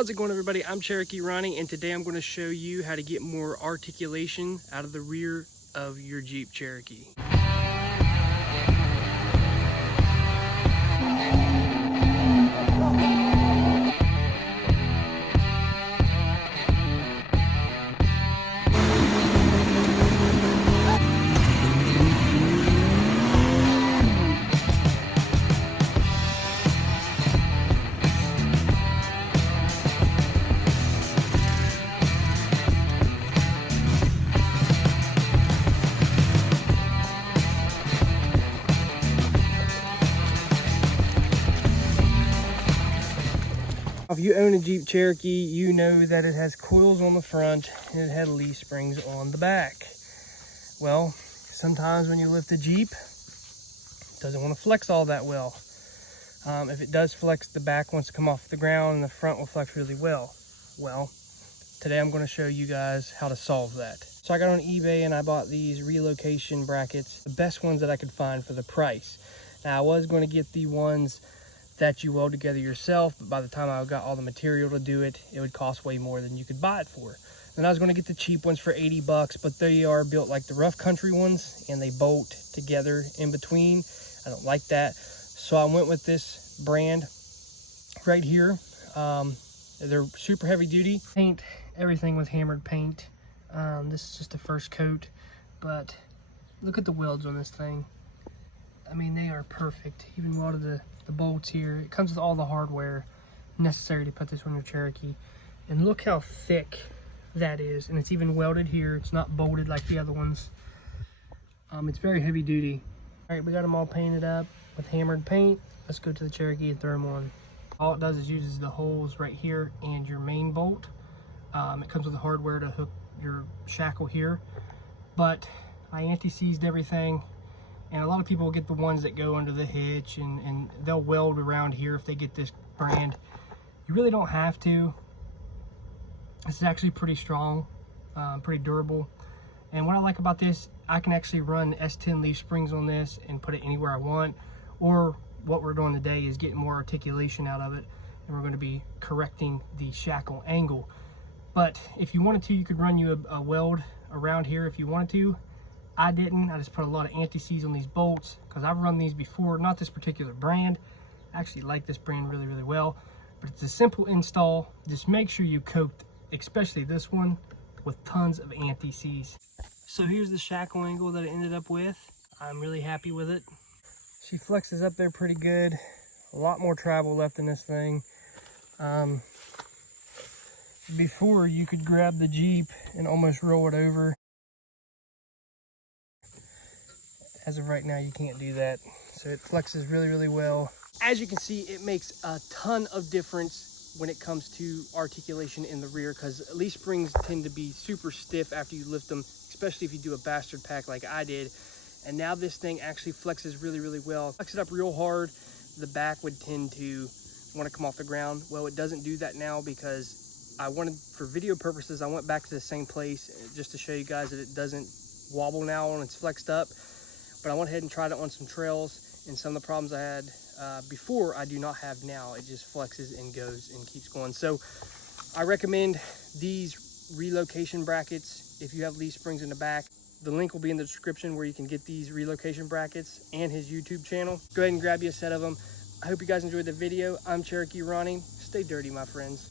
How's it going, everybody? I'm Cherokee Ronnie, and today I'm going to show you how to get more articulation out of the rear of your Jeep Cherokee. If you own a Jeep Cherokee, you know that it has coils on the front and it had leaf springs on the back. Well, sometimes when you lift the Jeep, it doesn't want to flex all that well. If it does flex, the back wants to come off the ground and the front will flex really well. Well, today I'm going to show you guys how to solve that. So I got on eBay and I bought these relocation brackets, the best ones that I could find for the price. Now I was going to get the ones that you weld together yourself, but by the time I got all the material to do it, it would cost way more than you could buy it for. Then I was going to get the cheap ones for 80 bucks, but they are built like the rough country ones and they bolt together in between. I don't like that, so I went with this brand right here. They're super heavy duty. Paint everything with hammered paint. This is just the first coat, but look at the welds on this thing. I mean, they are perfect. Even welded the bolts here. It comes with all the hardware necessary to put this on your Cherokee. And look how thick that is. And it's even welded here. It's not bolted like the other ones. It's very heavy duty. All right, we got them all painted up with hammered paint. Let's go to the Cherokee and throw them on. All it does is uses the holes right here and your main bolt. It comes with the hardware to hook your shackle here. But I anti-seized everything. And a lot of people get the ones that go under the hitch and they'll weld around here if they get this brand. You really don't have to. This is actually pretty strong, pretty durable. And what I like about this, I can actually run S10 leaf springs on this and put it anywhere I want. Or what we're doing today is getting more articulation out of it. And we're going to be correcting the shackle angle. But if you wanted to, you could run you a weld around here if you wanted to. I didn't. I just put a lot of anti-seize on these bolts because I've run these before. Not this particular brand. I actually like this brand really, really well. But it's a simple install. Just make sure you coat, especially this one, with tons of anti-seize. So here's the shackle angle that I ended up with. I'm really happy with it. She flexes up there pretty good. A lot more travel left in this thing. Before, you could grab the Jeep and almost roll it over. As of right now, you can't do that. So it flexes really, really well. As you can see, it makes a ton of difference when it comes to articulation in the rear, because leaf springs tend to be super stiff after you lift them, especially if you do a bastard pack like I did. And now this thing actually flexes really, really well. Flex it up real hard, the back would tend to want to come off the ground. Well, it doesn't do that now because I wanted, for video purposes, I went back to the same place just to show you guys that it doesn't wobble now when it's flexed up. But I went ahead and tried it on some trails, and some of the problems I had before I do not have now. It just flexes and goes and keeps going. So I recommend these relocation brackets if you have leaf springs in the back. The link will be in the description where you can get these relocation brackets and his YouTube channel. Go ahead and grab you a set of them. I hope you guys enjoyed the video. I'm Cherokee Ronnie. Stay dirty, my friends.